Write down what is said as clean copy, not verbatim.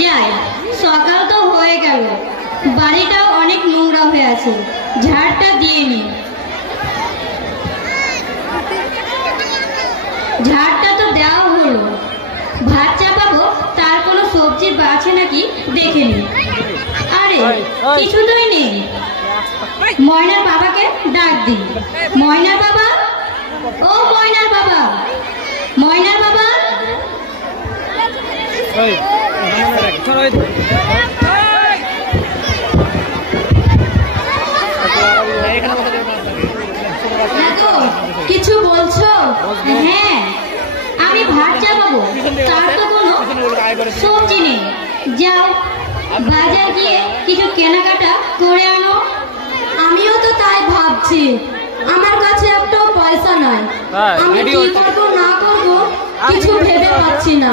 যাই, সকাল তো হয়ে গেল, বাড়িটাও অনেক নোংরা হয়ে আছে, ঝাড়টা দিয়ে নি। ঝাড়টা তো দেওয়া হলো, ভাত চাপাবো, তার কোনো সবজি আছে নাকি দেখে নি। আরে কিছুই নেই। ময়নার বাবাকে ডাক দিই। ময়নার বাবা, ও ময়নার বাবা, ময়নার বাবা। কিছু বলছো? হ্যাঁ, আমি ভাত চাপাবো, তার তো কোনো সবজি নেই। যাও বাজার গিয়ে কিছু কেনাকাটা করে আনো। আমিও তো তাই ভাবছি, আমার কাছে একটাও পয়সা নাই। আমি কি করবো না করবো কিছু ভেবে পাচ্ছি না।